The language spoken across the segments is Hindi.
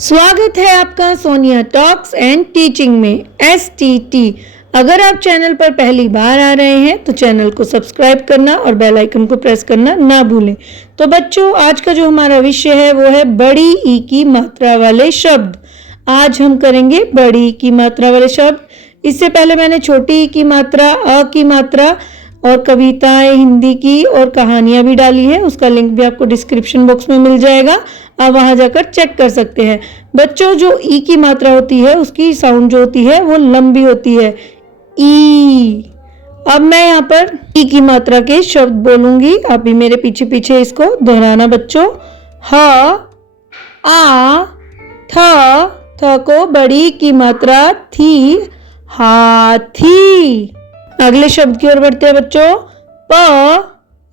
स्वागत है आपका सोनिया टॉक्स एंड टीचिंग में STT। अगर आप चैनल पर पहली बार आ रहे हैं तो चैनल को सब्सक्राइब करना और बेल आइकन को प्रेस करना ना भूलें। तो बच्चों, आज का जो हमारा विषय है वो है बड़ी ई की मात्रा वाले शब्द। आज हम करेंगे बड़ी ई की मात्रा वाले शब्द। इससे पहले मैंने छोटी ई की मात्रा, अ की मात्रा और कविताएं हिंदी की और कहानियां भी डाली है। उसका लिंक भी आपको डिस्क्रिप्शन बॉक्स में मिल जाएगा, आप वहां जाकर चेक कर सकते हैं। बच्चों, जो ई की मात्रा होती है उसकी साउंड जो होती है वो लंबी होती है, ई। अब मैं यहाँ पर ई की मात्रा के शब्द बोलूंगी, आप भी मेरे पीछे पीछे इसको दोहराना बच्चों। ह, आ, थ को बड़ी की मात्रा थी, हाथी। अगले शब्द की ओर बढ़ते हैं बच्चों। प,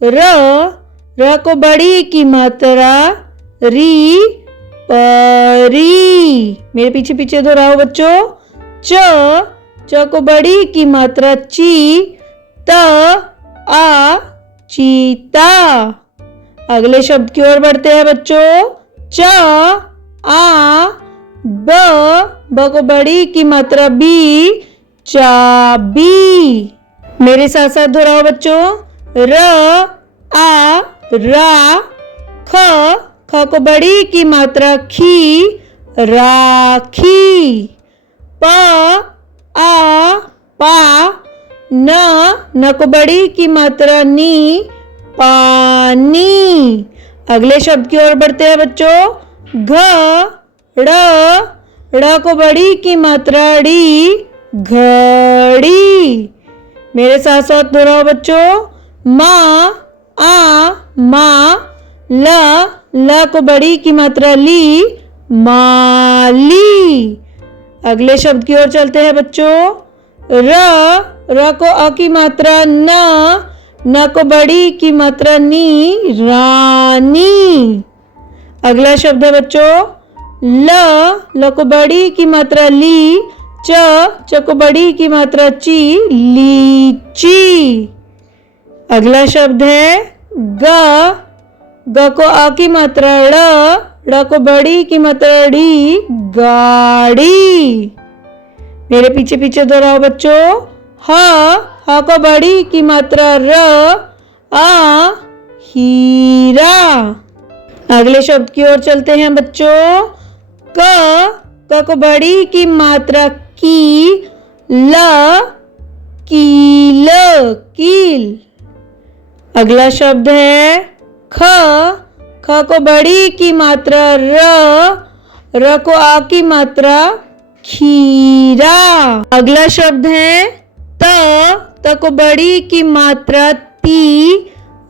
र को बड़ी की मात्रा री, परी। मेरे पीछे पीछे दोहराओ बच्चों। च को बड़ी की मात्रा ची, त, आ, चीता। अगले शब्द की ओर बढ़ते हैं बच्चों। च, आ, ब को बड़ी की मात्रा बी, चाबी। मेरे साथ साथ दोहराओ बच्चों। र, आ, रा। ख को बड़ी की मात्रा खी, राखी। प, आ, पा। न को बड़ी की मात्रा नी, पानी। अगले शब्द की ओर बढ़ते हैं बच्चों। घ, ड़ को बड़ी की मात्रा ड़ी, घड़ी। मेरे साथ साथ दोहराओ बच्चों। मा, आ, मा। ल को बड़ी की मात्रा ली, माली। अगले शब्द की ओर चलते हैं बच्चों। र को अ की मात्रा न को बड़ी की मात्रा नी, रानी। अगला शब्द है बच्चों। ल को बड़ी की मात्रा ली, च को बड़ी की मात्रा ची, लीची। अगला शब्द है ग को आ की मात्रा ड़ को बड़ी की मात्रा डी, गाड़ी। मेरे पीछे पीछे दोहराओ बच्चों। ह को बड़ी की मात्रा र, आ, हीरा। अगले शब्द की ओर चलते हैं बच्चों। क को बड़ी की मात्रा की, ल, कील, कील। अगला शब्द है ख को बड़ी की मात्रा र को आ की मात्रा खीरा। अगला शब्द है त को बड़ी की मात्रा ती,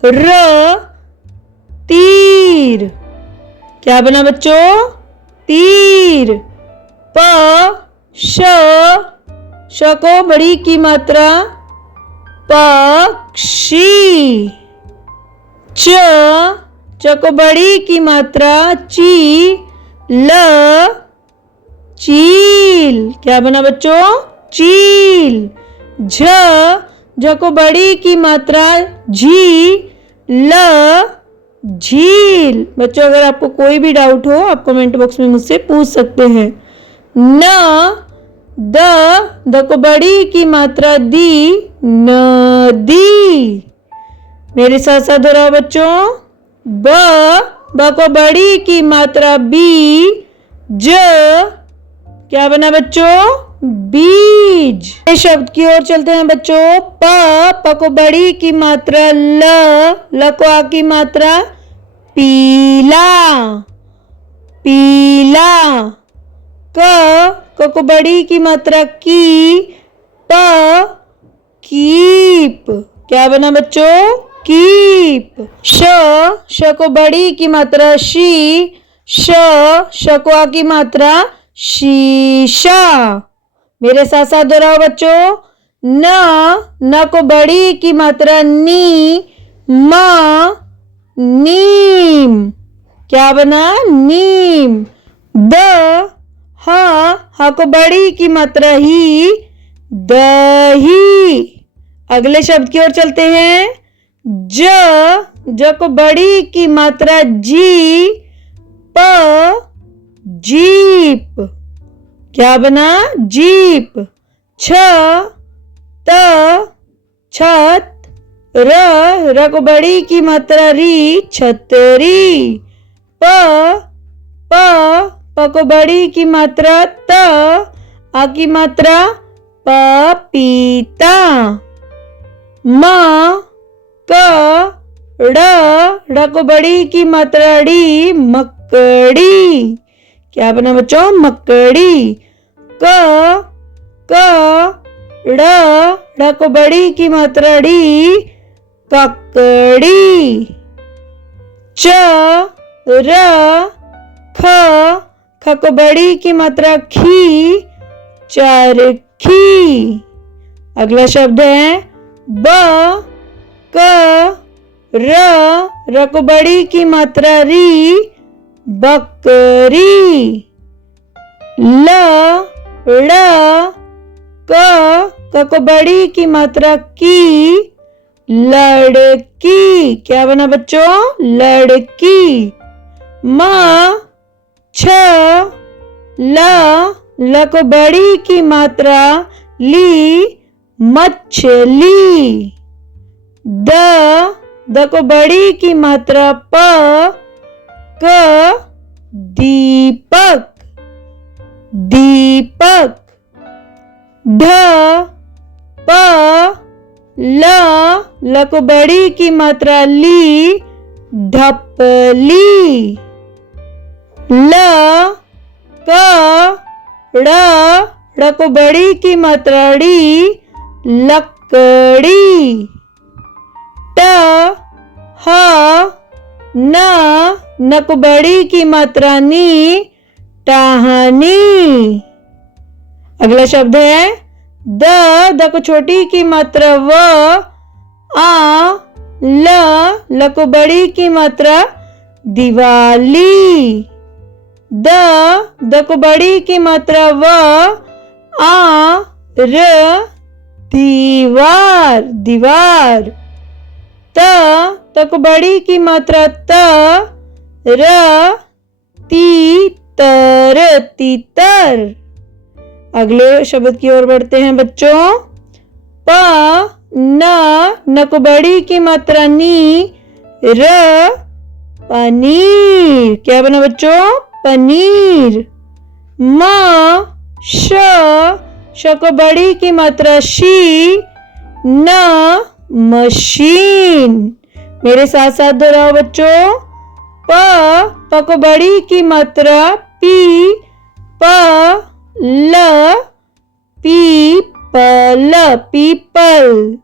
र, तीर। क्या बना बच्चों? तीर। प, श को बड़ी की मात्रा पक्षी। च को बड़ी की मात्रा ची, ल, चील। क्या बना बच्चों? चील। झ को बड़ी की मात्रा झी, ल, झील। बच्चों, अगर आपको कोई भी डाउट हो आप कमेंट बॉक्स में मुझसे पूछ सकते हैं। द को बड़ी की मात्रा दी, नदी। मेरे साथ साथ दोहराओ बच्चों। ब को बड़ी की मात्रा बी, ज। क्या बना बच्चों? बीज। इस शब्द की ओर चलते हैं बच्चों। प को बड़ी की मात्रा ल को आ की मात्रा पीला, पीला। क को बड़ी की मात्रा की, प, कीप। क्या बना बच्चों? कीप। श को बड़ी की मात्रा शी, श को आ की मात्रा शीशा। मेरे साथ साथ दोहराओ बच्चों। न को बड़ी की मात्रा नी, म, नीम। क्या बना? नीम। द को बड़ी की मात्रा ही, दही। अगले शब्द की ओर चलते हैं। ज को बड़ी की मात्रा जी, प, जीप। क्या बना? जीप। छ त छत। र को बड़ी की मात्रा री, छतरी। प को बड़ी की मात्रा त, आ की मात्रा पपीता। म क ड़ को बड़ी की मात्रा डी, मकड़ी। क्या बना बच्चों? मकड़ी। क ड़ को बड़ी की मात्रा डी, ककड़ी। च र ख को बड़ी की मात्रा खी, चरखी। अगला शब्द है ब क र को बड़ी की मात्रा री, बकरी। ल ड़ क को बड़ी की मात्रा की, लड़की। क्या बना बच्चों? लड़की। म छ ल को बड़ी की मात्रा ली, मछली। द को बड़ी की मात्रा प, क दीपक, दीपक। ढ प ल को बड़ी की मात्रा ली, ढपली। ल क ड़ को बड़ी की मात्रा डी, लकड़ी। ट ह न को बड़ी की मात्रा नी, टहनी। अगला शब्द है द को छोटी की मात्रा व, आ ल को बड़ी की मात्रा दिवाली। द को बड़ी की मात्रा व, आ र दीवार, दीवार। त को बड़ी की मात्रा त, र तीतर, तीतर। अगले शब्द की ओर बढ़ते हैं बच्चों। प न को बड़ी की मात्रा नी, र पनीर। क्या बना बच्चों? पनीर। म श को बड़ी की मात्रा शी, न मशीन। मेरे साथ साथ दोहराओ बच्चों। प को बड़ी की मात्रा पी, प ल पीपल, पीपल।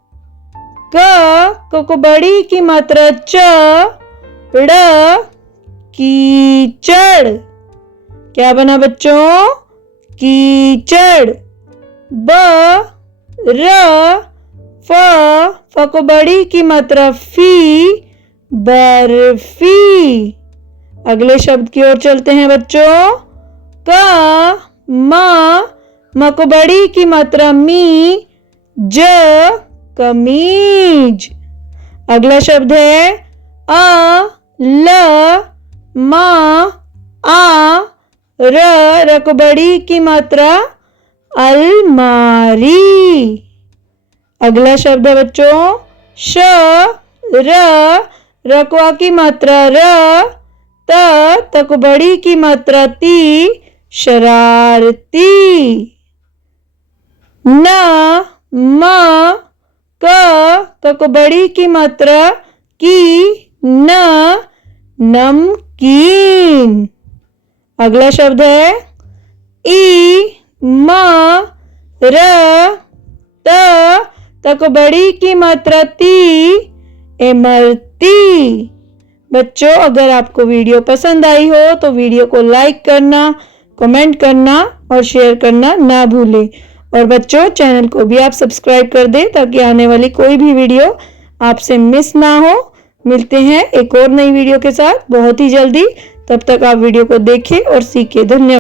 क को बड़ी की मात्रा च, ड़ कीचड़। क्या बना बच्चों? कीचड़। ब र फ को बड़ी की मात्रा फी, बर्फी। अगले शब्द की ओर चलते हैं बच्चों। क म को बड़ी की मात्रा मी, ज कमीज। अगला शब्द है अ ल म आ र को बड़ी की मात्रा अलमारी। अगला शब्द है बच्चों श र को आ की मात्रा र, त को बड़ी की मात्रा ती, शरारती। न म क को बड़ी की मात्रा की, न नमकीन। अगला शब्द है ई म र त को बड़ी की मात्रा ती, इमरती। बच्चों अगर आपको वीडियो पसंद आई हो तो वीडियो को लाइक करना, कमेंट करना और शेयर करना ना भूलें। और बच्चों चैनल को भी आप सब्सक्राइब कर दें ताकि आने वाली कोई भी वीडियो आपसे मिस ना हो। मिलते हैं एक और नई वीडियो के साथ बहुत ही जल्दी। तब तक आप वीडियो को देखें और सीखें। धन्यवाद।